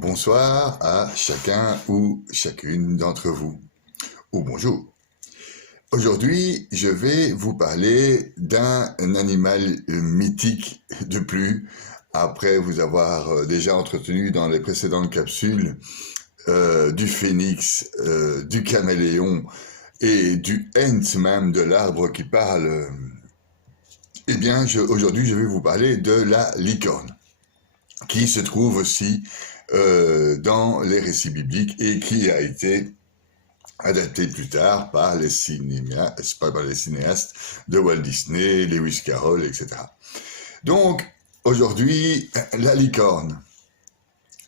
Bonsoir à chacun ou chacune d'entre vous, ou bonjour. Aujourd'hui, je vais vous parler d'un animal mythique de plus, après vous avoir déjà entretenu dans les précédentes capsules du phénix, du caméléon et du ent même de l'arbre qui parle. Eh bien, aujourd'hui, je vais vous parler de la licorne, qui se trouve aussi dans les récits bibliques et qui a été adapté plus tard par les cinéastes de Walt Disney, Lewis Carroll, etc. Donc, aujourd'hui, la licorne.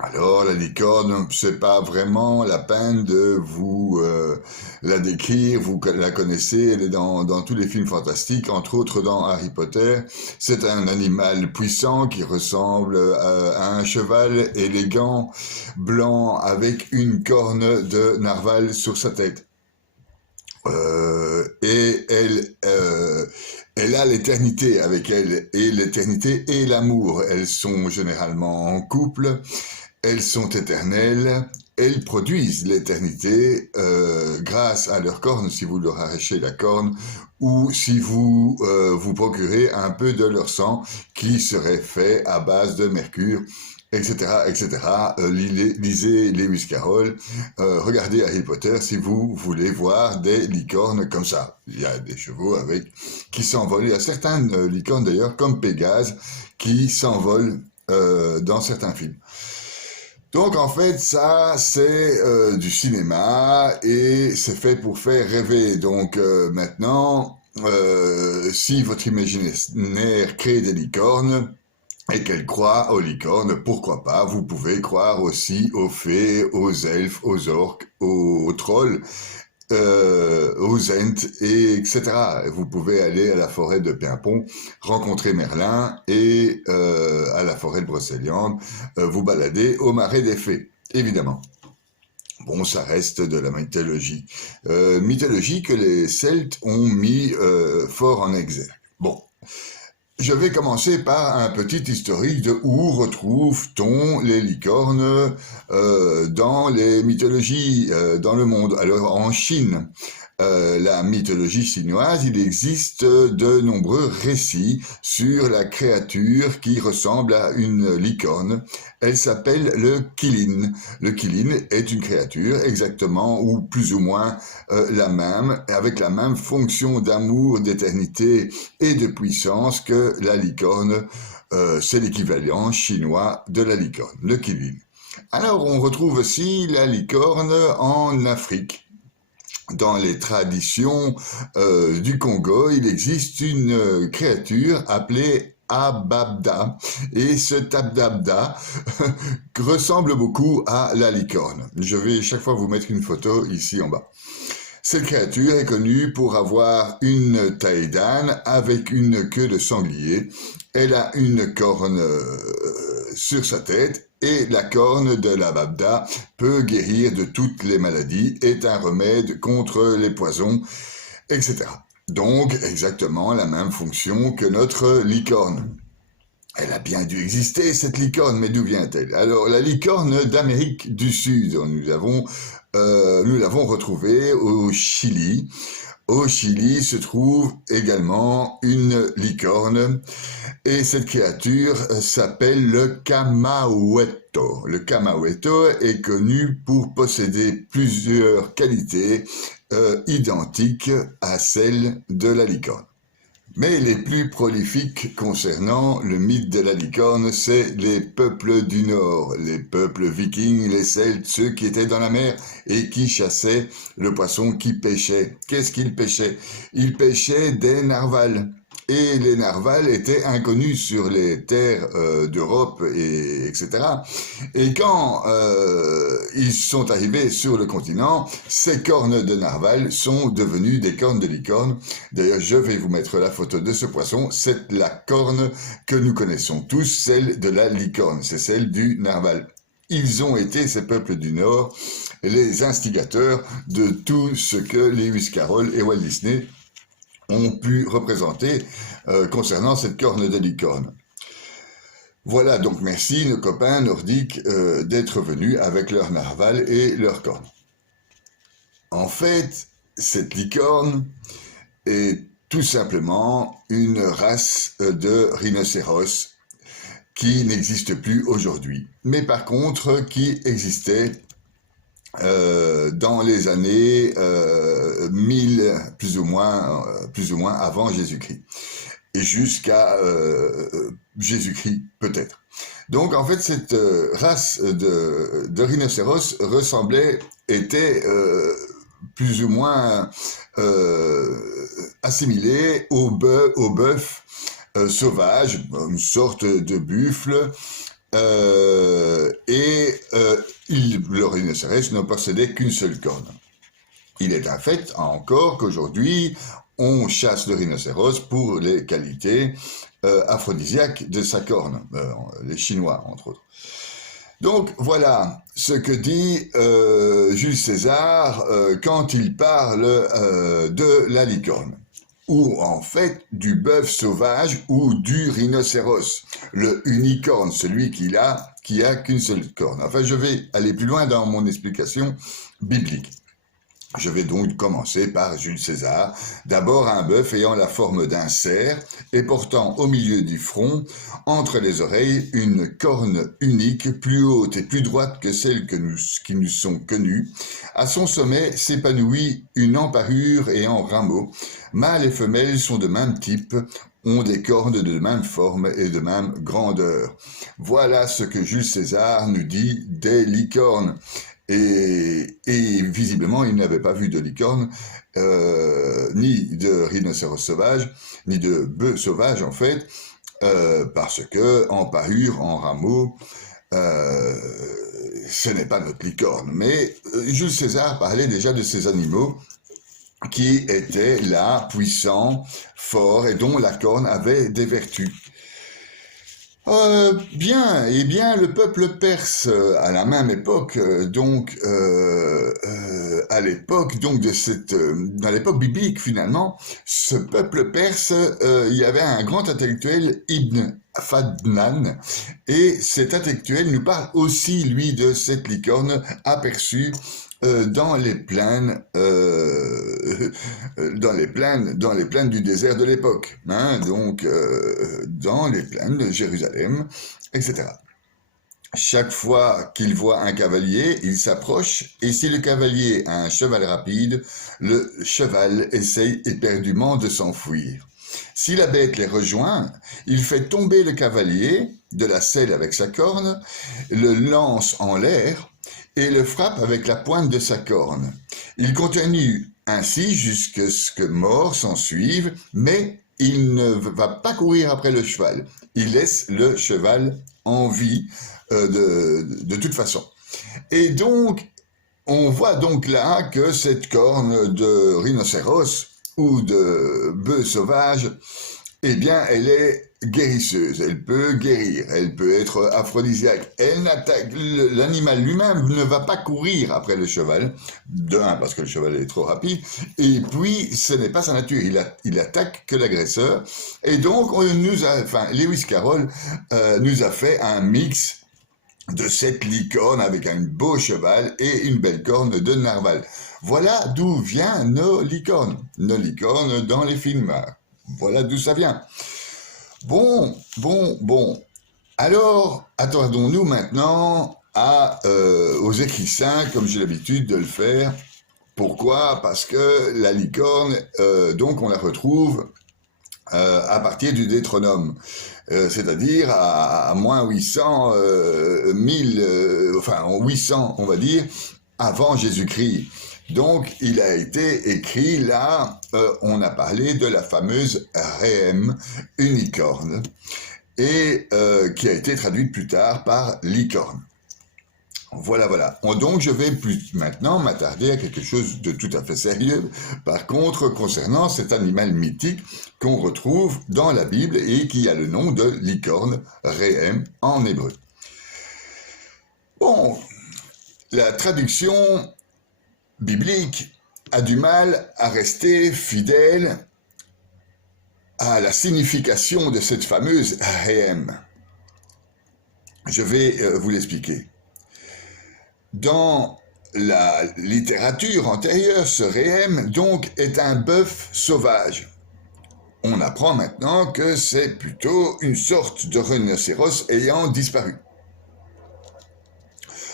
Alors, la licorne, c'est pas vraiment la peine de vous la décrire, vous la connaissez, elle est dans tous les films fantastiques, entre autres dans Harry Potter. C'est un animal puissant qui ressemble à un cheval élégant, blanc, avec une corne de narval sur sa tête. Et elle a l'éternité avec elle, et l'éternité et l'amour. Elles sont généralement en couple. Elles sont éternelles, elles produisent l'éternité grâce à leur corne, si vous leur arrachez la corne, ou si vous vous procurez un peu de leur sang qui serait fait à base de mercure, etc., etc. Lisez Lewis Carroll, regardez Harry Potter si vous voulez voir des licornes comme ça. Il y a des chevaux qui s'envolent. Il y a certaines licornes d'ailleurs, comme Pégase, qui s'envolent dans certains films. Donc en fait, ça c'est du cinéma et c'est fait pour faire rêver. Donc maintenant, si votre imaginaire crée des licornes et qu'elle croit aux licornes, pourquoi pas? Vous pouvez croire aussi aux fées, aux elfes, aux orques, aux trolls. Aux Ents, et etc. Vous pouvez aller à la forêt de Pimpon, rencontrer Merlin, et à la forêt de Brocéliande, vous balader au marais des fées, évidemment. Bon, ça reste de la mythologie. Mythologie que les Celtes ont mis fort en exergue. Bon. Je vais commencer par un petit historique de où retrouve-t-on les licornes dans les mythologies dans le monde. Alors en Chine, la mythologie chinoise, il existe de nombreux récits sur la créature qui ressemble à une licorne. Elle s'appelle le Qilin. Le Qilin est une créature exactement ou plus ou moins la même, avec la même fonction d'amour, d'éternité et de puissance que la licorne. C'est l'équivalent chinois de la licorne, le Qilin. Alors on retrouve aussi la licorne en Afrique. Dans les traditions du Congo, il existe une créature appelée Ababda, et ce Ababda ressemble beaucoup à la licorne. Je vais chaque fois vous mettre une photo ici en bas. Cette créature est connue pour avoir une taille d'âne avec une queue de sanglier. Elle a une corne sur sa tête et la corne de la babda peut guérir de toutes les maladies, est un remède contre les poisons, etc. Donc exactement la même fonction que notre licorne. Elle a bien dû exister, cette licorne, mais d'où vient-elle? Alors, la licorne d'Amérique du Sud, nous l'avons retrouvée au Chili. Au Chili se trouve également une licorne, et cette créature s'appelle le Camaueto. Le Camaueto est connu pour posséder plusieurs qualités identiques à celles de la licorne. Mais les plus prolifiques concernant le mythe de la licorne, c'est les peuples du Nord, les peuples vikings, les Celtes, ceux qui étaient dans la mer et qui chassaient le poisson qui pêchait. Qu'est-ce qu'ils pêchaient? Ils pêchaient des narvals. Et les narvals étaient inconnus sur les terres d'Europe, etc. Et quand ils sont arrivés sur le continent, ces cornes de narval sont devenues des cornes de licorne. D'ailleurs, je vais vous mettre la photo de ce poisson. C'est la corne que nous connaissons tous, celle de la licorne. C'est celle du narval. Ils ont été, ces peuples du Nord, les instigateurs de tout ce que Lewis Carroll et Walt Disney ont pu représenter concernant cette corne de licorne. Voilà, donc merci nos copains nordiques d'être venus avec leur narval et leur corne. En fait, cette licorne est tout simplement une race de rhinocéros qui n'existe plus aujourd'hui, mais par contre qui existait dans les années 1000, plus ou moins avant Jésus-Christ, et jusqu'à Jésus-Christ peut-être. Donc en fait cette race de rhinocéros était plus ou moins assimilée au bœuf sauvage, une sorte de buffle, le rhinocéros ne possédait qu'une seule corne. Il est un fait encore qu'aujourd'hui, on chasse le rhinocéros pour les qualités aphrodisiaques de sa corne, les Chinois entre autres. Donc voilà ce que dit Jules César quand il parle de la licorne, ou en fait du bœuf sauvage ou du rhinocéros, le unicorne, celui qui a qu'une seule corne. Enfin, je vais aller plus loin dans mon explication biblique. Je vais donc commencer par Jules César. D'abord un bœuf ayant la forme d'un cerf et portant au milieu du front, entre les oreilles, une corne unique, plus haute et plus droite que celles qui nous sont connues. À son sommet s'épanouit une emparure et en rameaux. Mâles et femelles sont de même type, ont des cornes de même forme et de même grandeur. Voilà ce que Jules César nous dit des licornes. Et visiblement, il n'avait pas vu de licorne, ni de rhinocéros sauvage, ni de bœuf sauvage en fait, parce que en parure, en rameau, ce n'est pas notre licorne. Mais Jules César parlait déjà de ces animaux qui étaient là, puissants, forts, et dont la corne avait des vertus. Bien, eh bien, le peuple perse, à la même époque, à l'époque donc dans l'époque biblique finalement, ce peuple perse, il y avait un grand intellectuel, Ibn Fadnan, et cet intellectuel nous parle aussi, lui, de cette licorne aperçue dans les plaines du désert de l'époque, hein, donc dans les plaines de Jérusalem, etc. Chaque fois qu'il voit un cavalier, il s'approche, et si le cavalier a un cheval rapide, le cheval essaye éperdument de s'enfuir. Si la bête les rejoint, il fait tomber le cavalier de la selle avec sa corne, le lance en l'air, et le frappe avec la pointe de sa corne. Il continue ainsi jusqu'à ce que mort s'en suive, mais il ne va pas courir après le cheval. Il laisse le cheval en vie de toute façon. Et donc, on voit donc là que cette corne de rhinocéros ou de bœuf sauvage, eh bien, elle est guérisseuse, elle peut guérir, elle peut être aphrodisiaque. L'animal lui-même ne va pas courir après le cheval, d'un, parce que le cheval est trop rapide, et puis ce n'est pas sa nature, il attaque que l'agresseur. Et donc, Lewis Carroll nous a fait un mix de cette licorne avec un beau cheval et une belle corne de narval. Voilà d'où viennent nos licornes dans les films. Voilà d'où ça vient. Bon. Alors, attendons-nous maintenant aux écrits saints, comme j'ai l'habitude de le faire. Pourquoi? Parce que la licorne, donc on la retrouve à partir du Deutéronome, c'est-à-dire à moins 800, 800, on va dire, avant Jésus-Christ. Donc, il a été écrit là, on a parlé de la fameuse Réem, unicorne, et qui a été traduite plus tard par licorne. Voilà. Donc, je vais maintenant m'attarder à quelque chose de tout à fait sérieux, par contre, concernant cet animal mythique qu'on retrouve dans la Bible et qui a le nom de licorne, Réem en hébreu. Bon, la traduction biblique a du mal à rester fidèle à la signification de cette fameuse Réem. Je vais vous l'expliquer. Dans la littérature antérieure, ce Réhem, donc, est un bœuf sauvage. On apprend maintenant que c'est plutôt une sorte de rhinocéros ayant disparu.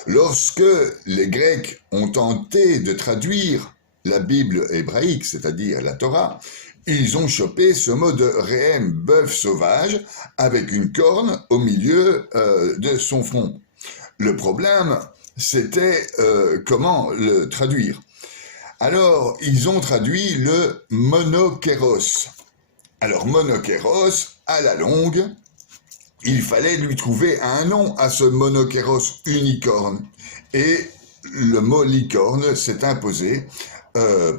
Lorsque les Grecs ont tenté de traduire la Bible hébraïque, c'est-à-dire la Torah, ils ont chopé ce mot de Réhem, bœuf sauvage, avec une corne au milieu de son front. Le problème, c'était comment le traduire. Alors, ils ont traduit le monokéros. Alors, monokéros, à la longue, il fallait lui trouver un nom à ce monokéros unicorne. Et le mot licorne s'est imposé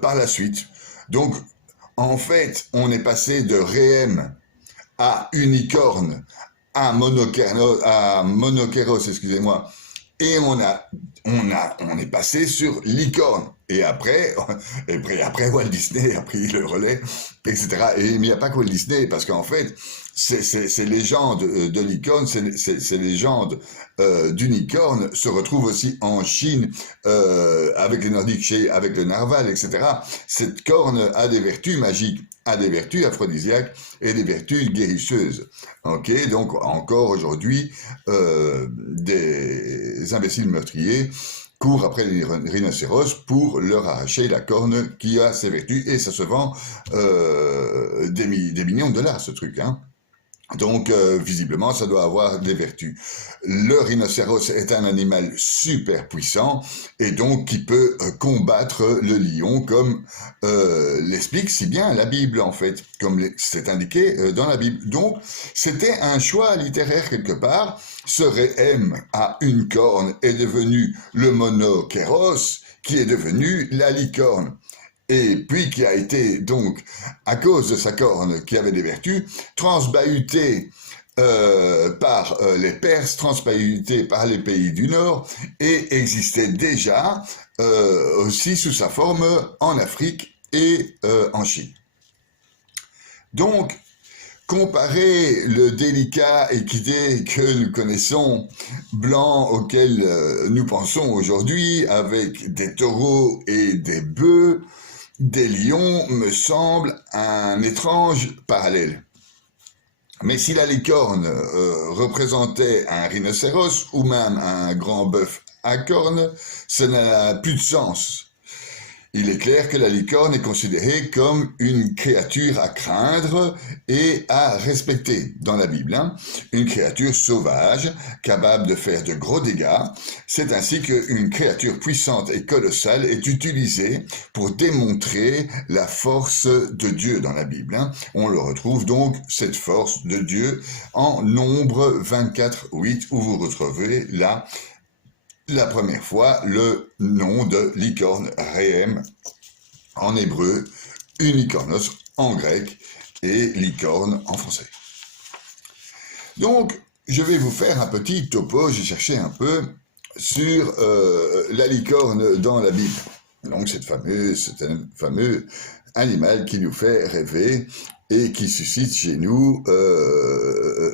par la suite. Donc, en fait, on est passé de Réhem à unicorne à monokéros, excusez-moi, et on est passé sur licorne. Et après Walt Disney a pris le relais, etc. Et il n'y a pas que Walt Disney, parce qu'en fait, ces légendes de licorne, ces légendes d'unicorne se retrouvent aussi en Chine, avec les Nordiques, avec le narval, etc. Cette corne a des vertus magiques, a des vertus aphrodisiaques et des vertus guérisseuses. Ok, donc encore aujourd'hui, des imbéciles meurtriers courent après les rhinocéros pour leur arracher la corne qui a ses vertus, et ça se vend des millions de dollars, ce truc, hein. Donc, visiblement, ça doit avoir des vertus. Le rhinocéros est un animal super puissant et donc qui peut combattre le lion, comme l'explique si bien la Bible, en fait, comme c'est indiqué dans la Bible. Donc, c'était un choix littéraire quelque part. Ce Réhem à une corne est devenu le monokéros, qui est devenu la licorne. Et puis qui a été, donc, à cause de sa corne qui avait des vertus, transbahuté par les Perses, transbahuté par les pays du Nord, et existait déjà aussi sous sa forme en Afrique et en Chine. Donc, comparer le délicat équidé que nous connaissons, blanc auquel nous pensons aujourd'hui, avec des taureaux et des bœufs, des lions, me semble un étrange parallèle. Mais si la licorne représentait un rhinocéros ou même un grand bœuf à cornes, ça n'a plus de sens. Il est clair que la licorne est considérée comme une créature à craindre et à respecter dans la Bible, hein. Une créature sauvage, capable de faire de gros dégâts. C'est ainsi qu'une créature puissante et colossale est utilisée pour démontrer la force de Dieu dans la Bible, hein. On le retrouve donc, cette force de Dieu, en Nombre 24:8, où vous retrouvez là la première fois le nom de licorne, Réhem en hébreu, unicornos en grec et licorne en français. Donc, je vais vous faire un petit topo, j'ai cherché un peu sur la licorne dans la Bible. Donc, c'est un fameux animal qui nous fait rêver et qui suscite chez nous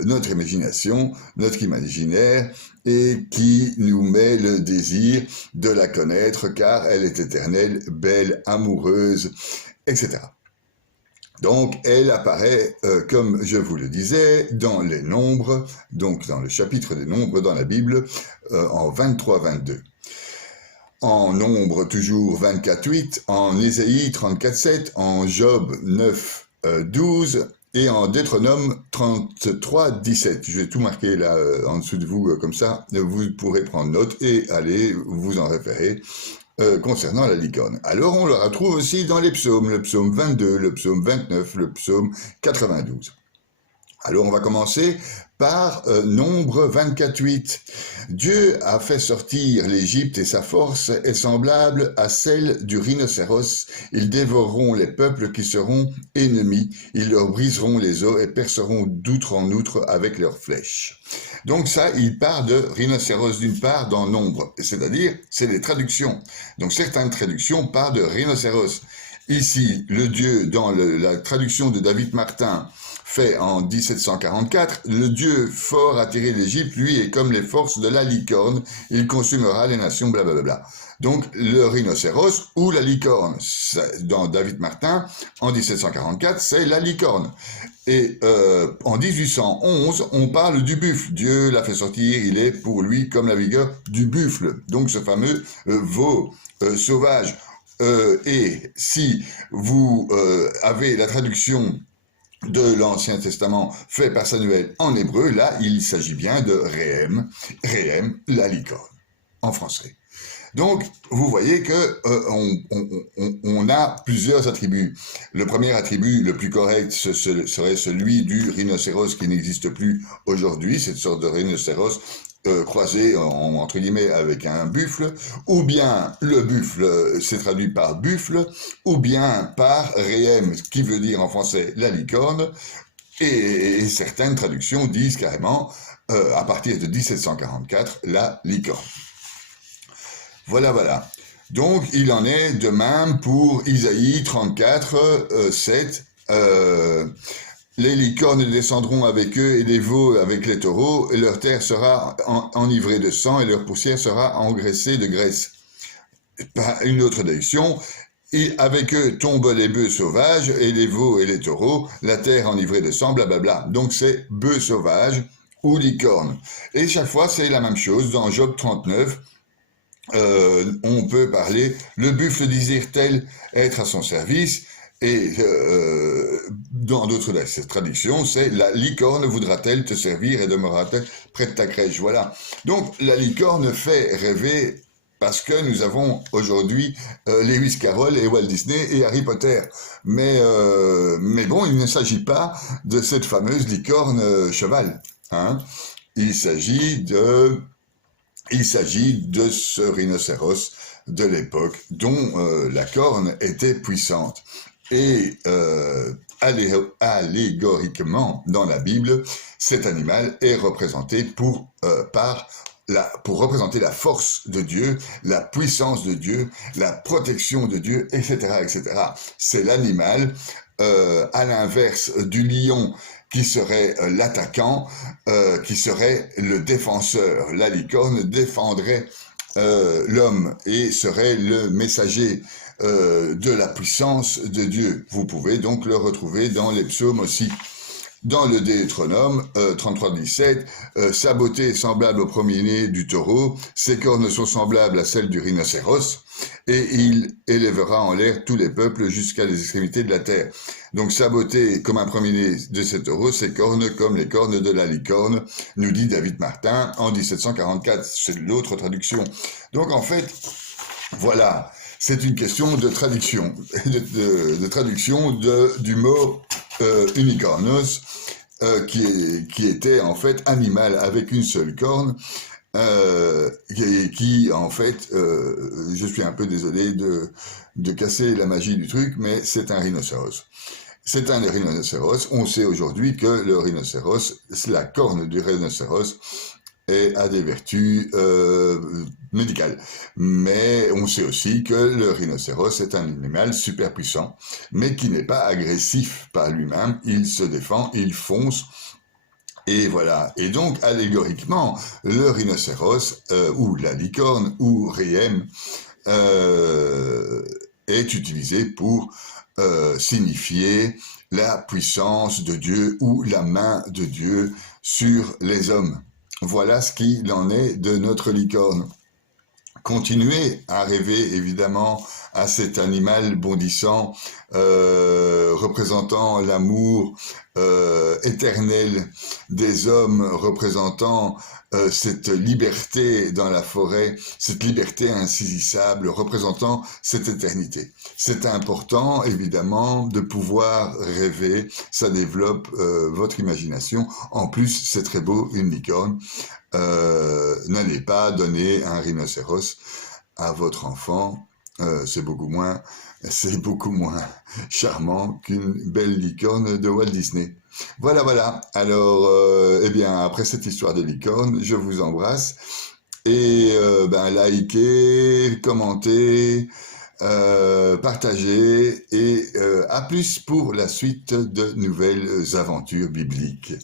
notre imagination, notre imaginaire, et qui nous met le désir de la connaître, car elle est éternelle, belle, amoureuse, etc. Donc, elle apparaît, comme je vous le disais, dans les Nombres, donc dans le chapitre des Nombres dans la Bible, en 23-22. En Nombre, toujours 24:8, en Ésaïe 34:7, en Job 9:12, et en Deutéronome 33:17. Je vais tout marquer là en dessous de vous comme ça. Vous pourrez prendre note et aller vous en référer concernant la licorne. Alors on le retrouve aussi dans les psaumes, le psaume 22, le psaume 29, le psaume 92. Alors on va commencer par Nombre 24:8. Dieu a fait sortir l'Égypte et sa force est semblable à celle du rhinocéros. Ils dévoreront les peuples qui seront ennemis. Ils leur briseront les os et perceront d'outre en outre avec leurs flèches. Donc ça, il part de rhinocéros d'une part dans Nombre. C'est-à-dire, c'est les traductions. Donc certaines traductions partent de rhinocéros. Ici, le Dieu, dans la traduction de David Martin, fait en 1744, le Dieu fort a tiré l'Égypte, lui est comme les forces de la licorne, il consumera les nations, blablabla. Donc le rhinocéros ou la licorne, dans David Martin, en 1744, c'est la licorne. Et en 1811, on parle du buffle. Dieu l'a fait sortir, il est pour lui comme la vigueur du buffle. Donc ce fameux veau sauvage. Et si vous avez la traduction de l'Ancien Testament fait par Samuel en hébreu, là, il s'agit bien de Réhem, la licorne, en français. Donc, vous voyez que on a plusieurs attributs. Le premier attribut, le plus correct, serait celui du rhinocéros qui n'existe plus aujourd'hui, cette sorte de rhinocéros croisé entre guillemets avec un buffle, ou bien le buffle c'est traduit par buffle, ou bien par réhem, qui veut dire en français la licorne, et certaines traductions disent carrément, à partir de 1744, la licorne. Voilà, voilà. Donc, il en est de même pour Isaïe 34, 7. Les licornes descendront avec eux et les veaux avec les taureaux, et leur terre sera enivrée de sang et leur poussière sera engraissée de graisse. Une autre traduction, et avec eux tombent les bœufs sauvages et les veaux et les taureaux, la terre enivrée de sang, blablabla. Donc c'est bœufs sauvages ou licorne. Et chaque fois c'est la même chose. Dans Job 39, on peut parler, le buffle désire-t-elle être à son service, et dans d'autres traductions, c'est la licorne voudra-t-elle te servir et demeurera-t-elle près de ta crèche. Voilà. Donc la licorne fait rêver parce que nous avons aujourd'hui Lewis Carroll et Walt Disney et Harry Potter. Mais bon, il ne s'agit pas de cette fameuse licorne cheval. Hein. Il s'agit de ce rhinocéros de l'époque dont la corne était puissante. Et allégoriquement, dans la Bible, cet animal est représenté pour représenter la force de Dieu, la puissance de Dieu, la protection de Dieu, etc., etc. C'est l'animal, à l'inverse du lion, qui serait l'attaquant, qui serait le défenseur. La licorne défendrait l'homme et serait le messager de la puissance de Dieu. Vous pouvez donc le retrouver dans les psaumes aussi. Dans le Deutéronome 33-17, sa beauté est semblable au premier-né du taureau, ses cornes sont semblables à celles du rhinocéros, et il élèvera en l'air tous les peuples jusqu'à les extrémités de la terre. Donc sa beauté comme un premier-né de ce taureau, ses cornes comme les cornes de la licorne, nous dit David Martin en 1744. C'est l'autre traduction. Donc en fait, voilà, c'est une question de traduction, de traduction du mot unicornos, qui était en fait animal avec une seule corne, qui en fait, je suis un peu désolé de casser la magie du truc, mais c'est un rhinocéros. C'est un rhinocéros. On sait aujourd'hui que le rhinocéros, la corne du rhinocéros, a des vertus médicales. Mais on sait aussi que le rhinocéros est un animal super puissant, mais qui n'est pas agressif par lui-même. Il se défend, il fonce. Et voilà. Et donc, allégoriquement, le rhinocéros, ou la licorne, ou réhem, est utilisé pour signifier la puissance de Dieu ou la main de Dieu sur les hommes. Voilà ce qu'il en est de notre licorne. Continuez à rêver évidemment à cet animal bondissant, représentant l'amour éternel des hommes, représentant cette liberté dans la forêt, cette liberté insaisissable, représentant cette éternité. C'est important évidemment de pouvoir rêver, ça développe votre imagination. En plus, c'est très beau, une licorne. N'allez pas donner un rhinocéros à votre enfant, c'est beaucoup moins charmant qu'une belle licorne de Walt Disney. Voilà, voilà. Alors, eh bien, après cette histoire de licorne, je vous embrasse et likez, commentez, partagez et À plus pour la suite de nouvelles aventures bibliques.